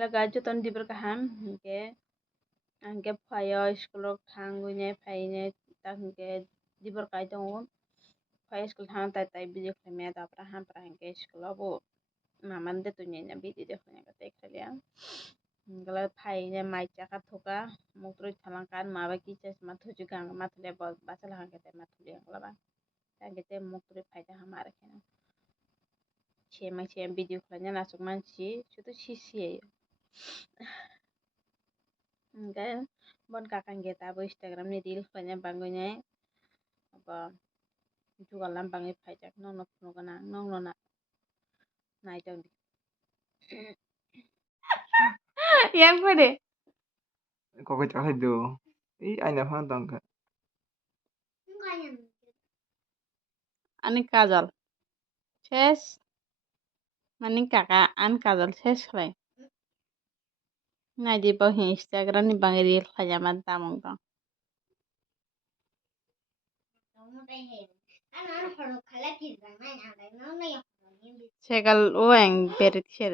Hello guys, joton dibur kaham angke phayo school thanguine phaine tangke dibur kai tongo phayo school thang tai video khame da pra ham pra angke school bo maman de tunya na video de khane ka tek khalya gala phaine mai chaka thoka muktroi thalangkan maba ki ches ma thuju gang ma thule basal hangke te ma thule gala ba angke te muktroi phaida hamara khana chem video khlanya nasuk manchi chutu sisi enggak bon kakang kita abo Instagram ni reel kanya bangunnya apa itu kalam bangi pajak nong nong kana nong nona naik jauh yang pada kok kecak itu aina fantang ka ani kajal ses mani kakak an kajal ses kali ngai di bawah Instagram ni bangi reel kanya mantap mongkong sekal uang berit sih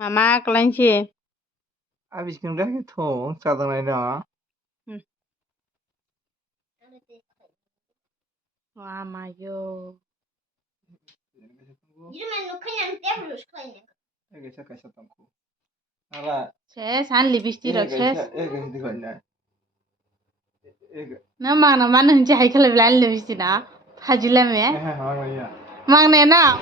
mama kalian sih abis kim dah itu sadang aina wah mayo Kaisa tangku ara ses an lipstick rok ses di kana nama mana hanje hai kalau bilang lipstick na hajilah me ya mang nena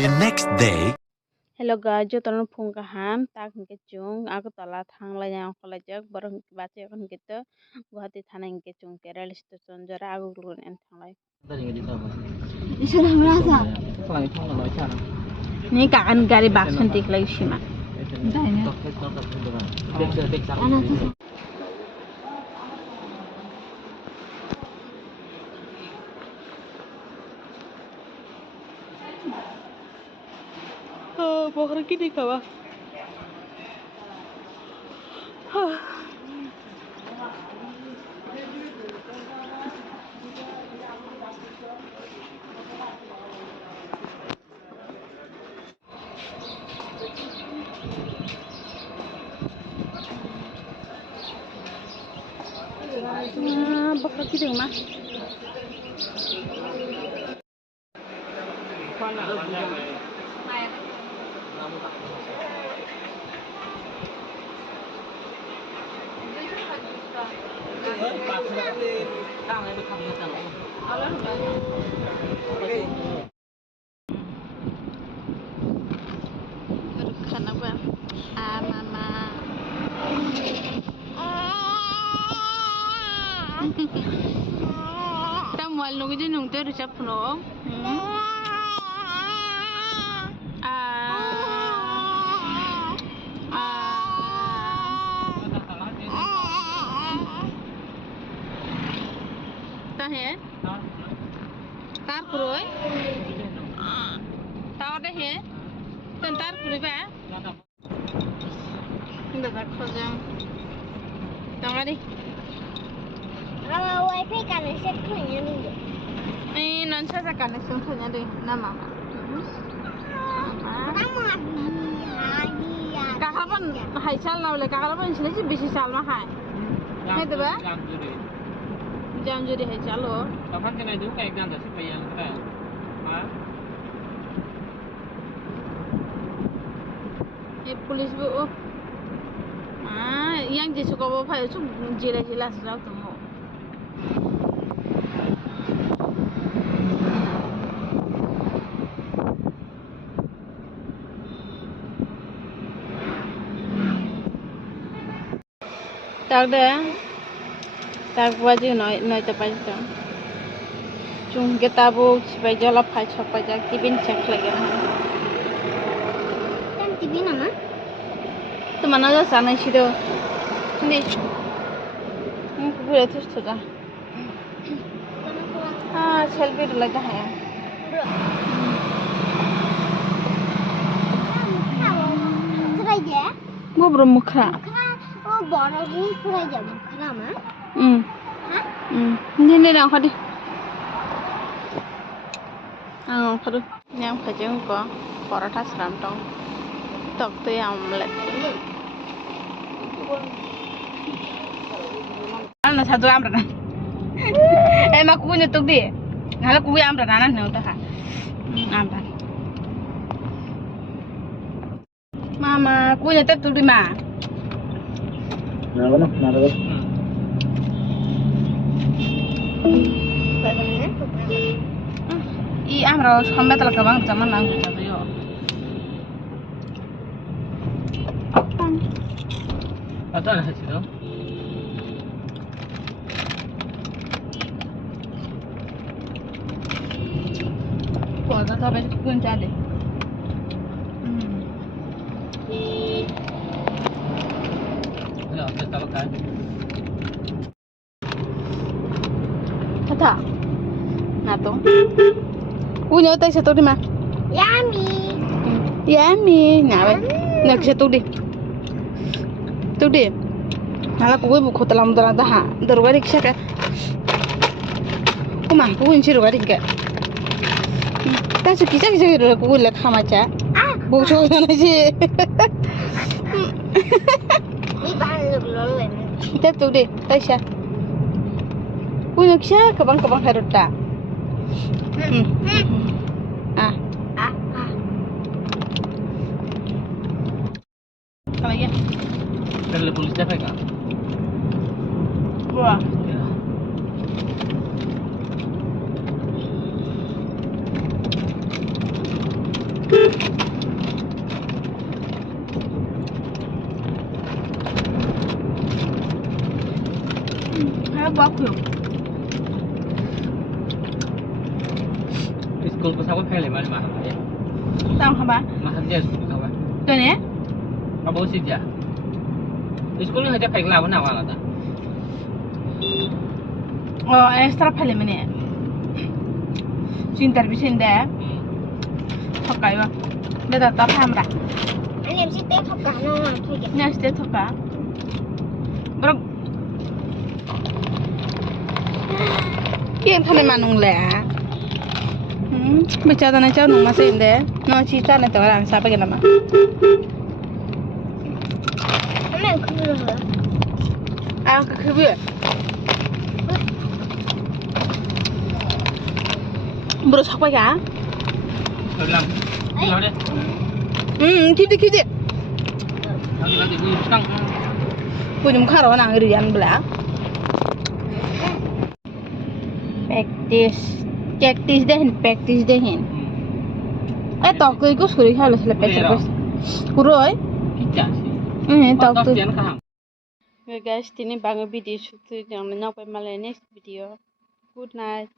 The next day. Hello guys, jotono phung kaham tak hingke chung aku tala thang la yang khala jak borong bache kon gitu Guwahati thana hingke chung ke rail station jara aku lun en thanglai ni kakan gari bakson tik lagi sima Pokoknya gini kawa. Pokoknya gini mah. Kenapa? Mama. Tamu al nunggu nung terus apa no? Tahe? Tar kuroi? Tahu deh ya? Tentar kuroi ba? Ini dah kerjaan. Tahu deh. Kalau wifi connection punya dulu. Ini non saya connection punya deh, nama. Nama dia. Kakak pun hai sal na boleh kakak pun sini sih bisa sal mah hai. Hai tu ba? Jam juri hai salo. Kapan kena juga exam dah supaya yang kena. Polis bu. Yang je suka bawa file tu jelas sudah temu. Tak dah. Tak wajib noi tepat tu. Chung kita bu supaya jalan file cepat jadi tibin cek lagi. Kan TV nama? Tu mana dah sana sih tu. Ni. Boleh terus tu dah. Selfie dulu dah ya. Seraja? Gua belum muka. Oh, borong ini seraja muka nama? Hah? Ini dah kau di. Kadu nyam kajeng ko porata seram tong tok tu omelet. Ano satu amra. Mak ku nyetuk di. Ngala ku amra nanan ne uta ha. Amra. Mama, ku nyetuk tu di ma. I amra sampai telah kabang zaman nang kita yo. Atau ada situ. Kau tak sampai pun jadi. Lah, kita tahu kan. Kata. Nato. Punya utai satu di ma. Yummy. Yummy. Nawe. Nak satu di. Tu di. Nala kuwe buku telam telam dah. Dorwari kisah. Kuma, kuwe ciru wari ke. Tak kisah kisah kuwe lek hamaca. Buku sana je. Ini bahan lolo ini. Kita tu di. Tasha. Punya kisah kabang harutta. Ah. Apa lagi? Dari polis siapa kan? Wah. Bagus. School ko sa ko pele mal mahal ya. Tahu apa? Mahal dia school ka ba? Tu ni? Apa sih dia? School ni hanya kayak lawan awal ada. Oh, extra pale mana? Cinta bisin dah. Pakai ba? Dah tak hamra. Ini mesti teh thokah nong thôi kìa. Ni asli tu ka? Bro. Kian thane manung le. Bicara na cháu nung masih inde. No cita na orang siapa ke nama? Ini yang kedua lah. Ah, kekibu. Bro siapa ya? Dalam. Kalau deh. Kidi. Lagi gue sekarang. Punya karo nang rian bela. Practice deh. Tok tu ikut suri halu sila peser bos. Kuroi? Kita sih. Tok tu. Jangan kaham. Okay guys, ini bangun video shoot yang menyapai malah next video. Good night.